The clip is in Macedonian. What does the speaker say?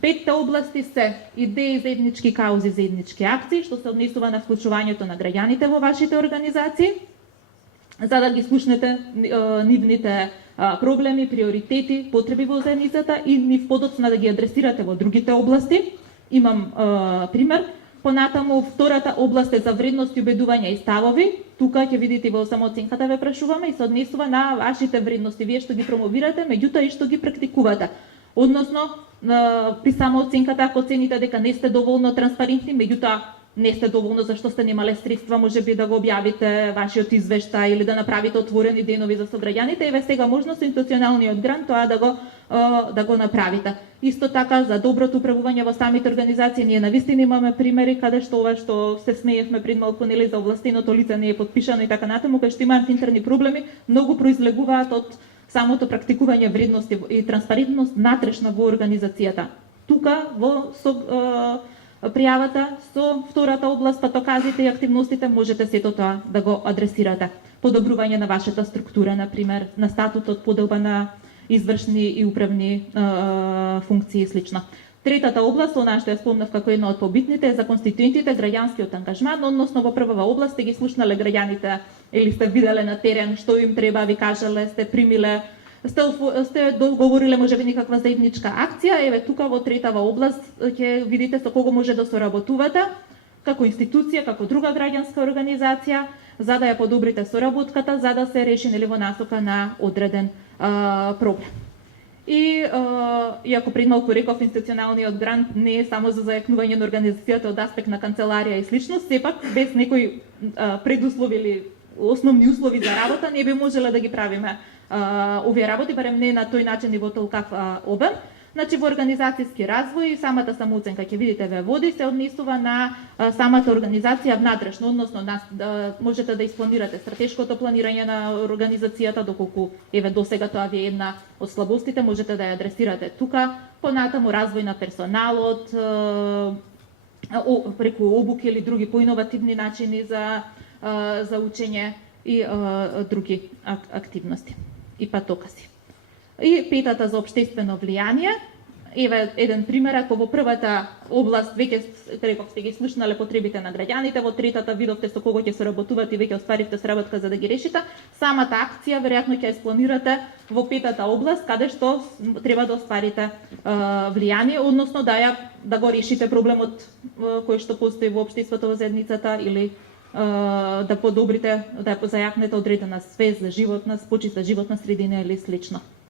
Петте области се идеи, заеднички каузи, заеднички акции, што се однесува на вклучувањето на граѓаните во вашите организации, за да ги слушнете нивните проблеми, приоритети, потреби во заедницата и нив подоцна да ги адресирате во другите области. Имам пример. Понатаму, втората област е за вредности, убедувања и ставови. Тука ќе видите во самооценката ве прашуваме и се однесува на вашите вредности, вие што ги промовирате, меѓутоа и што ги практикувате. Односно, при самооценката, ако цените дека не сте доволно транспарентни, меѓутоа не сте доволно зашто сте немале средства, можеби да го објавите вашиот извештај или да направите отворени денови за сограѓаните, еве сега можно со институционалниот грант тоа да го направите. Исто така за доброто управување во самите организации, ние навистина имаме примери каде што ова што се смеевме пред малку нели за овластеното лице не е потпишано и така натаму, кај што имаат интерни проблеми, многу произлегуваат од самото практикување вредности и транспарентност натрешна во организацијата. Тука во пријавата со втората област, патоказите и активностите, можете сето тоа да го адресирате. Подобрување на вашата структура, например, на статутот, поделба на извршни и управни функции и слично. Третата област, онаа што ја спомнав како една од побитните, е за конституентите, граѓанскиот ангажман, односно во првава област сте ги слушнале граѓаните или сте виделе на терен што им треба, ви кажале, сте примиле, сте договориле можеби некаква заедничка акција, еве тука во третава област ќе видите со кого може да соработувате, како институција, како друга граѓанска организација, за да ја подобрите соработката, за да се реши нели во насока на одреден проблем. И иако пред малку реков, институционалниот грант не е само за зајакнување на организацијата од аспект на канцеларија и слично, сепак без некои предуслови или основни услови за работа не би можеле да ги правиме овие работи, барем не на тој начин и во толкав обем. Значи во организацијски развој самата самооценка ќе видите ве води се однесува на самата организација внатрешно, односно можете да испланирате стратешкото планирање на организацијата, доколку еве досега тоа ви е една од слабостите, можете да ја адресирате тука. Понатаму развој на персоналот, преку обуки или други поиновативни начини за учење и други активности и патокази. И петата за општествено влијание. Еве еден пример, ако во првата област веќе реков сте ги слушнале потребите на граѓаните, во третата видовте со кого ќе соработувате и веќе остваривте соработка за да ги решите, самата акција веројатно ќе ја спланирате во петата област каде што треба да остварите влијание, односно да го решите проблемот кој што постои во општеството, во заедницата или да подобрите, да зајакнете одредена свест за животна, почиста животна средина или слично.